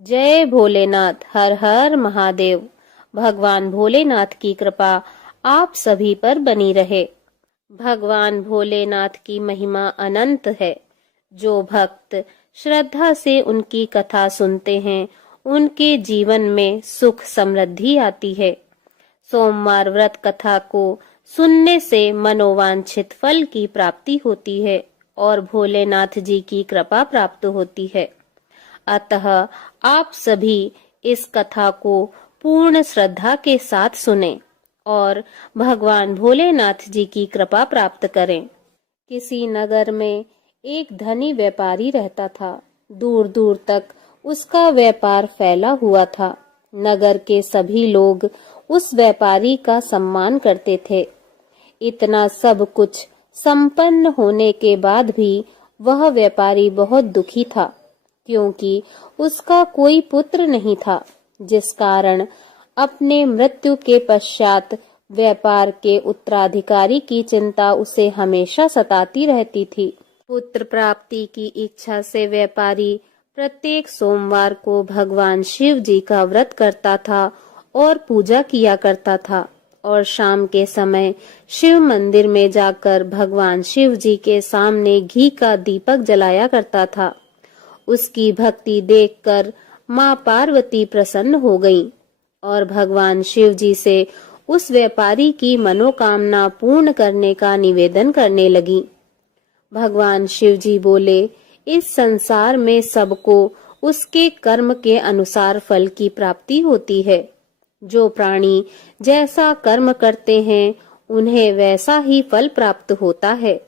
जय भोलेनाथ। हर हर महादेव। भगवान भोलेनाथ की कृपा आप सभी पर बनी रहे। भगवान भोलेनाथ की महिमा अनंत है। जो भक्त श्रद्धा से उनकी कथा सुनते हैं, उनके जीवन में सुख समृद्धि आती है। सोमवार व्रत कथा को सुनने से मनोवांछित फल की प्राप्ति होती है और भोलेनाथ जी की कृपा प्राप्त होती है। अतः आप सभी इस कथा को पूर्ण श्रद्धा के साथ सुनें और भगवान भोलेनाथ जी की कृपा प्राप्त करें। किसी नगर में एक धनी व्यापारी रहता था। दूर दूर तक उसका व्यापार फैला हुआ था। नगर के सभी लोग उस व्यापारी का सम्मान करते थे। इतना सब कुछ संपन्न होने के बाद भी वह व्यापारी बहुत दुखी था, क्योंकि उसका कोई पुत्र नहीं था, जिस कारण अपने मृत्यु के पश्चात व्यापार के उत्तराधिकारी की चिंता उसे हमेशा सताती रहती थी। पुत्र प्राप्ति की इच्छा से व्यापारी प्रत्येक सोमवार को भगवान शिव जी का व्रत करता था और पूजा किया करता था और शाम के समय शिव मंदिर में जाकर भगवान शिव जी के सामने घी का दीपक जलाया करता था। उसकी भक्ति देखकर माँ पार्वती प्रसन्न हो गईं और भगवान शिव जी से उस व्यापारी की मनोकामना पूर्ण करने का निवेदन करने लगी। भगवान शिव जी बोले, इस संसार में सबको उसके कर्म के अनुसार फल की प्राप्ति होती है। जो प्राणी जैसा कर्म करते हैं, उन्हें वैसा ही फल प्राप्त होता है।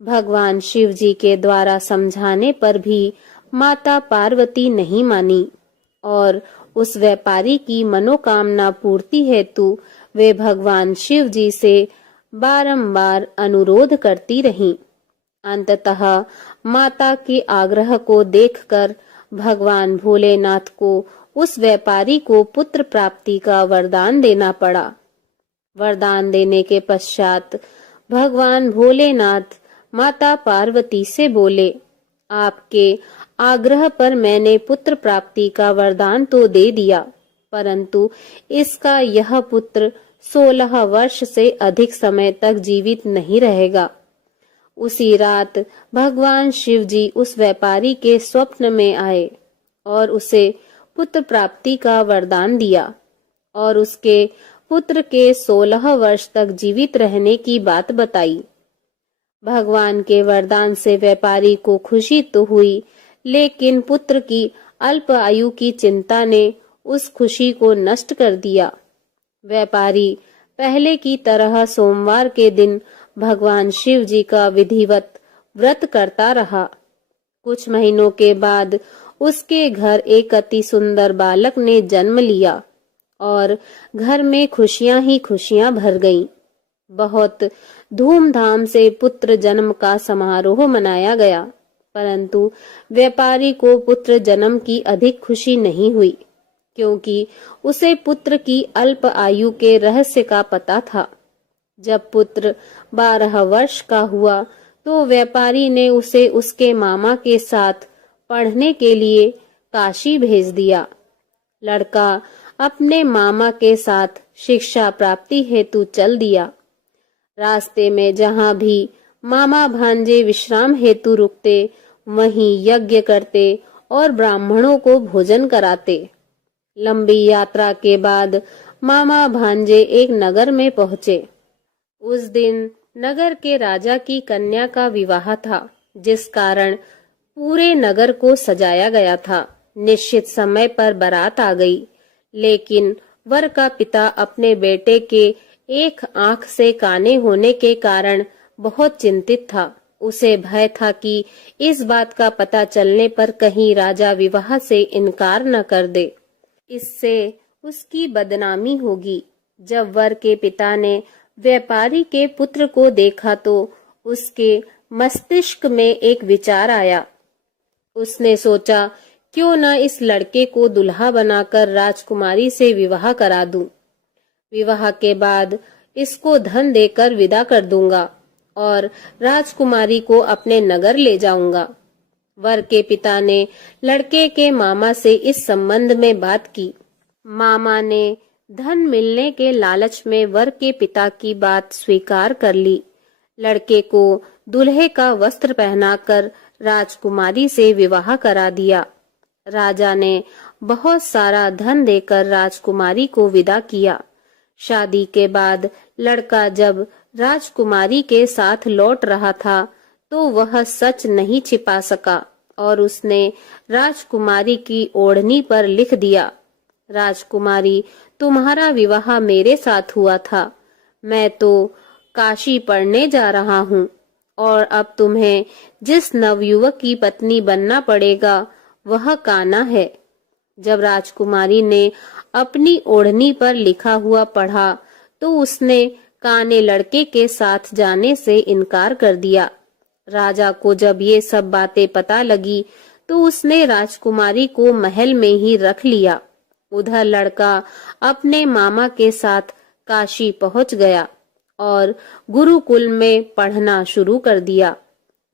भगवान शिव जी के द्वारा समझाने पर भी माता पार्वती नहीं मानी और उस व्यापारी की मनोकामना पूर्ति हेतु वे भगवान शिव जी से बारंबार अनुरोध करती रहीं। अंततः माता के आग्रह को देखकर भगवान भोलेनाथ को उस व्यापारी को पुत्र प्राप्ति का वरदान देना पड़ा। वरदान देने के पश्चात भगवान भोलेनाथ माता पार्वती से बोले, आपके आग्रह पर मैंने पुत्र प्राप्ति का वरदान तो दे दिया, परंतु इसका यह पुत्र 16 वर्ष से अधिक समय तक जीवित नहीं रहेगा। उसी रात भगवान शिव जी उस व्यापारी के स्वप्न में आए और उसे पुत्र प्राप्ति का वरदान दिया और उसके पुत्र के 16 वर्ष तक जीवित रहने की बात बताई। भगवान के वरदान से व्यापारी को खुशी तो हुई, लेकिन पुत्र की अल्प आयु की चिंता ने उस खुशी को नष्ट कर दिया। व्यापारी पहले की तरह सोमवार के दिन भगवान शिव जी का विधिवत व्रत करता रहा। कुछ महीनों के बाद उसके घर एक अति सुंदर बालक ने जन्म लिया और घर में खुशियां ही खुशियां भर गईं। बहुत धूमधाम से पुत्र जन्म का समारोह मनाया गया, परंतु व्यापारी को पुत्र जन्म की अधिक खुशी नहीं हुई, क्योंकि उसे पुत्र की अल्प आयु के रहस्य का पता था। जब पुत्र 12 वर्ष का हुआ तो व्यापारी ने उसे उसके मामा के साथ पढ़ने के लिए काशी भेज दिया। लड़का अपने मामा के साथ शिक्षा प्राप्ति हेतु चल दिया। रास्ते में जहाँ भी मामा भांजे विश्राम हेतु रुकते, वहीं यज्ञ करते और ब्राह्मणों को भोजन कराते। लंबी यात्रा के बाद मामा भांजे एक नगर में पहुंचे। उस दिन नगर के राजा की कन्या का विवाह था, जिस कारण पूरे नगर को सजाया गया था। निश्चित समय पर बारात आ गई, लेकिन वर का पिता अपने बेटे के एक आंख से काने होने के कारण बहुत चिंतित था। उसे भय था कि इस बात का पता चलने पर कहीं राजा विवाह से इनकार न कर दे, इससे उसकी बदनामी होगी। जब वर के पिता ने व्यापारी के पुत्र को देखा तो उसके मस्तिष्क में एक विचार आया। उसने सोचा, क्यों न इस लड़के को दुल्हा बनाकर राजकुमारी से विवाह करा दूं। विवाह के बाद इसको धन देकर विदा कर दूंगा और राजकुमारी को अपने नगर ले जाऊंगा। वर के पिता ने लड़के के मामा से इस संबंध में बात की। मामा ने धन मिलने के लालच में वर के पिता की बात स्वीकार कर ली। लड़के को दूल्हे का वस्त्र पहनाकर राजकुमारी से विवाह करा दिया। राजा ने बहुत सारा धन देकर राजकुमारी को विदा किया। शादी के बाद लड़का जब राजकुमारी के साथ लौट रहा था तो वह सच नहीं छिपा सका और उसने राजकुमारी की ओढ़नी पर लिख दिया, राजकुमारी, तुम्हारा विवाह मेरे साथ हुआ था। मैं तो काशी पढ़ने जा रहा हूँ और अब तुम्हें जिस नवयुवक की पत्नी बनना पड़ेगा वह कान्हा है। जब राजकुमारी ने अपनी ओढ़नी पर लिखा हुआ पढ़ा तो उसने काने लड़के के साथ जाने से इनकार कर दिया। राजा को जब ये सब बातें पता लगी तो उसने राजकुमारी को महल में ही रख लिया। उधर लड़का अपने मामा के साथ काशी पहुंच गया और गुरुकुल में पढ़ना शुरू कर दिया।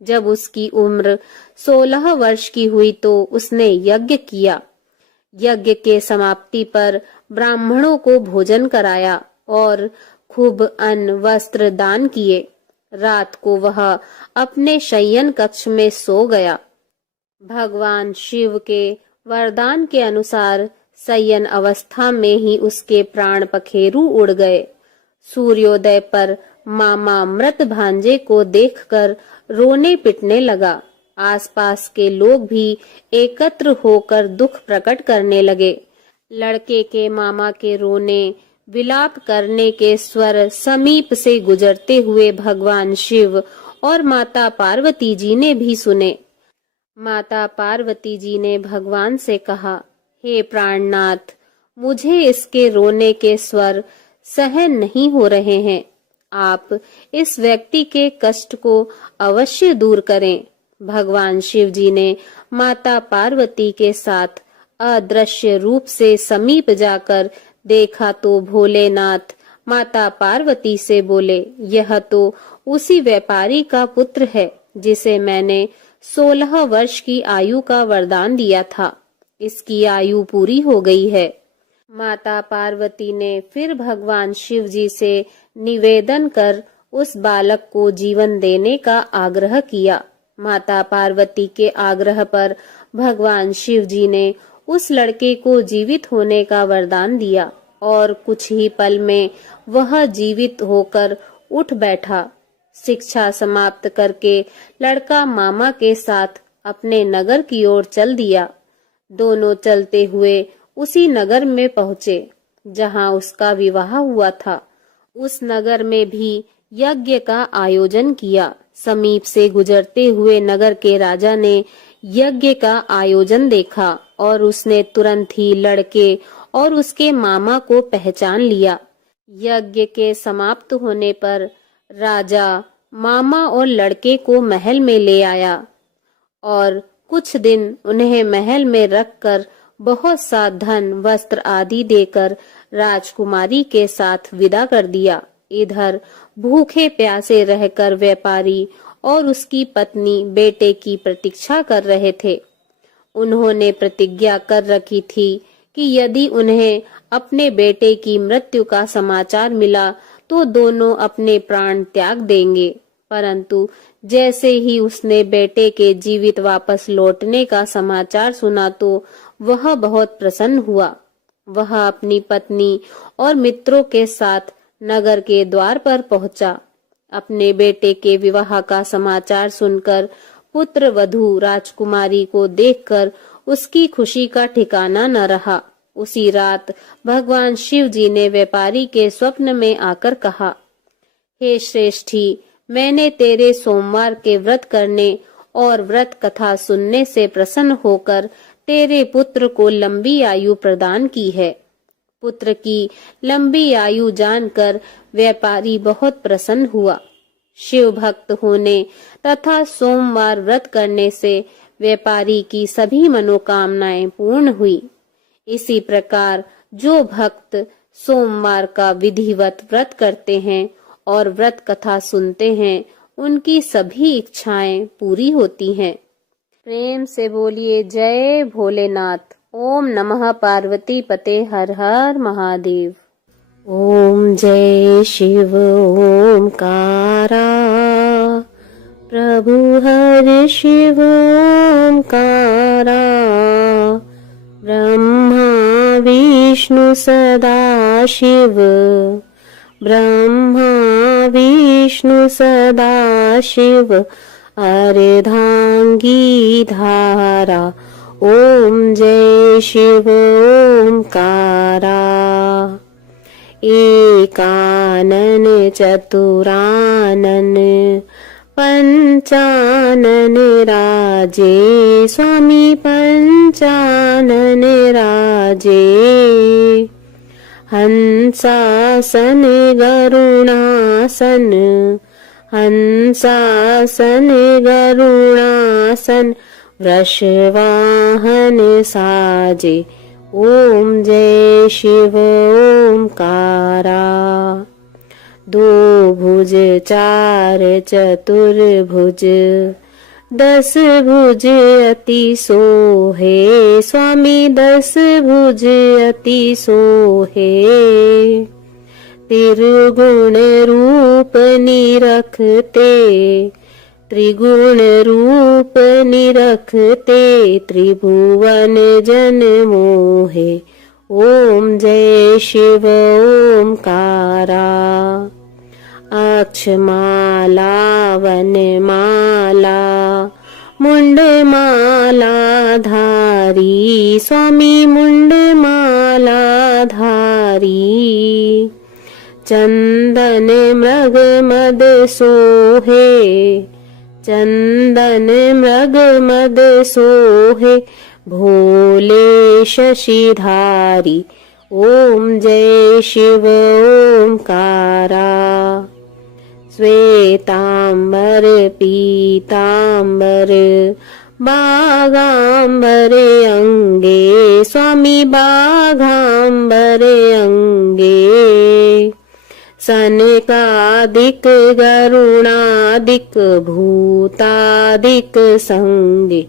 जब उसकी उम्र 16 वर्ष की हुई तो उसने यज्ञ किया। यज्ञ के समाप्ति पर ब्राह्मणों को भोजन कराया और खूब अन्न वस्त्र दान किए। रात को वह अपने शयन कक्ष में सो गया। भगवान शिव के वरदान के अनुसार शयन अवस्था में ही उसके प्राण पखेरु उड़ गए। सूर्योदय पर मामा मृत भांजे को देखकर रोने पिटने लगा। आसपास के लोग भी एकत्र होकर दुख प्रकट करने लगे। लड़के के मामा के रोने विलाप करने के स्वर समीप से गुजरते हुए भगवान शिव और माता पार्वती जी ने भी सुने। माता पार्वती जी ने भगवान से कहा, हे प्राणनाथ, मुझे इसके रोने के स्वर सहन नहीं हो रहे हैं। आप इस व्यक्ति के कष्ट को अवश्य दूर करें। भगवान शिव जी ने माता पार्वती के साथ अदृश्य रूप से समीप जाकर देखा तो भोलेनाथ माता पार्वती से बोले, यह तो उसी व्यापारी का पुत्र है जिसे मैंने 16 वर्ष की आयु का वरदान दिया था। इसकी आयु पूरी हो गई है। माता पार्वती ने फिर भगवान शिव जी से निवेदन कर उस बालक को जीवन देने का आग्रह किया। माता पार्वती के आग्रह पर भगवान शिव जी ने उस लड़के को जीवित होने का वरदान दिया और कुछ ही पल में वह जीवित होकर उठ बैठा। शिक्षा समाप्त करके लड़का मामा के साथ अपने नगर की ओर चल दिया। दोनों चलते हुए उसी नगर में पहुंचे जहां उसका विवाह हुआ था। उस नगर में भी यज्ञ का आयोजन किया। समीप से गुजरते हुए नगर के राजा ने यज्ञ का आयोजन देखा और उसने तुरंत ही लड़के और उसके मामा को पहचान लिया। यज्ञ के समाप्त होने पर राजा मामा और लड़के को महल में ले आया और कुछ दिन उन्हें महल में रखकर बहुत सा धन वस्त्र आदि देकर राजकुमारी के साथ विदा कर दिया। इधर भूखे प्यासे रहकर व्यापारी और उसकी पत्नी बेटे की प्रतीक्षा कर रहे थे। उन्होंने प्रतिज्ञा कर रखी थी कि यदि उन्हें अपने बेटे की मृत्यु का समाचार मिला तो दोनों अपने प्राण त्याग देंगे। परंतु जैसे ही उसने बेटे के जीवित वापस लौटने का समाचार सुना तो वह बहुत प्रसन्न हुआ। वह अपनी पत्नी और मित्रों के साथ नगर के द्वार पर पहुंचा। अपने बेटे के विवाह का समाचार सुनकर पुत्र वधू राजकुमारी को देखकर उसकी खुशी का ठिकाना न रहा। उसी रात भगवान शिव जी ने व्यापारी के स्वप्न में आकर कहा, हे श्रेष्ठी, मैंने तेरे सोमवार के व्रत करने और व्रत कथा सुनने से प्रसन्न होकर तेरे पुत्र को लंबी आयु प्रदान की है। पुत्र की लंबी आयु जानकर व्यापारी बहुत प्रसन्न हुआ। शिव भक्त होने तथा सोमवार व्रत करने से व्यापारी की सभी मनोकामनाएं पूर्ण हुई। इसी प्रकार जो भक्त सोमवार का विधिवत व्रत करते हैं और व्रत कथा सुनते हैं, उनकी सभी इच्छाएं पूरी होती हैं। प्रेम से बोलिए जय भोलेनाथ। ओम नमः पार्वती पते हर हर महादेव। ओम जय शिव ओमकारा, प्रभु हर शिव ओमकारा, ब्रह्मा विष्णु सदा शिव, ब्रह्मा विष्णु सदा शिव, अर्धांगी धारा। ओम जय शिव ओमकारा, एकानन चतुरानन पंचानन राजे, स्वामी पंचानन राजे, हंसासन गरुणासन, हंसासन गरुणासन, वृषवाहन साजे। ओम जय शिव ओमकारा, दो भुज चार चतुर्भुज, 10 भुज अति सोहे, स्वामी 10 भुज अति सोहे, त्रिगुण रूप निरखते, त्रिगुण रूप निरखते, त्रिभुवन जन मोहे। ओम जय शिव ओमकारा, अक्षमाला वनमाला, मुंडमाला धारी, स्वामी मुंडमाला धारी, चंदन मृग मद सोहे, चंदन मृग मद सोहे, भोले शशिधारी। ओम जय शिव ओमकारा, श्वेतांबर पीतांबर, बागांबर अंगे, स्वामी बागांबर अंगे, सनकादिक गरुणादिक भूतादिक संगे।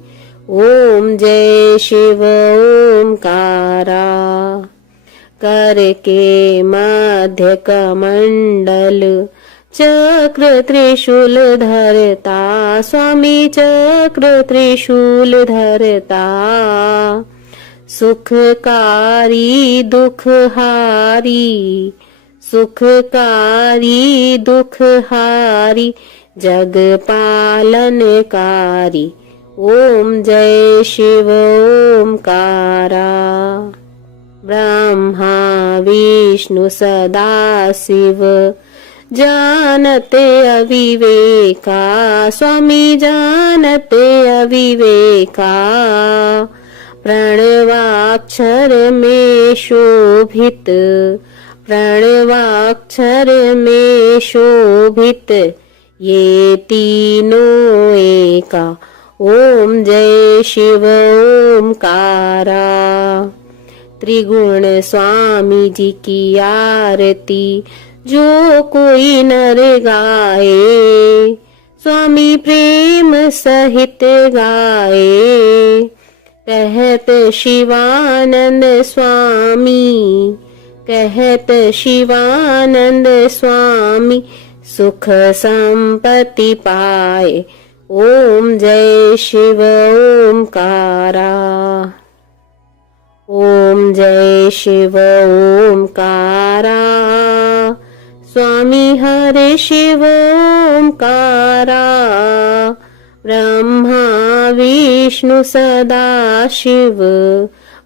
ओम जय शिव ओमकारा, कर के मध्य कमंडल, चक्र त्रिशूल धरता, स्वामी चक्र त्रिशूल धरता, सुखकारी दुखहारी, सुखकारी दुखहारी, जग पालनकारी। ओम जय शिव ओमकारा, ब्रह्मा विष्णु सदा शिव, जानते अविवेका, स्वामी जानते अविवेका, प्रणवाक्षर में शोभित, प्रणवाक्षर में शोभित, ये तीनों एका। ओम जय शिव ओमकारा, त्रिगुण स्वामी जी की आरती जो कोई नर गाए, स्वामी प्रेम सहित गाए, कहत शिवानंद स्वामी, कहत शिवानंद स्वामी, सुख संपत्ति पाए। ओम जय शिव ओमकारा, ओम जय शिव ओमकारा, स्वामी हरे शिव ओमकारा, ब्रह्मा विष्णु सदा शिव,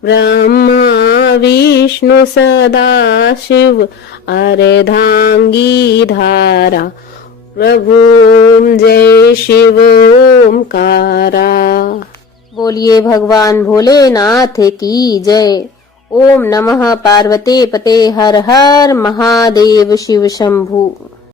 ब्रह्मा विष्णु सदा शिव, अर्धांगी धारा। प्रभु ओम जय शिव ओमकारा। बोलिए भगवान भोलेनाथ की जय। ओम नमः पार्वती पते हर हर महादेव शिव शंभु।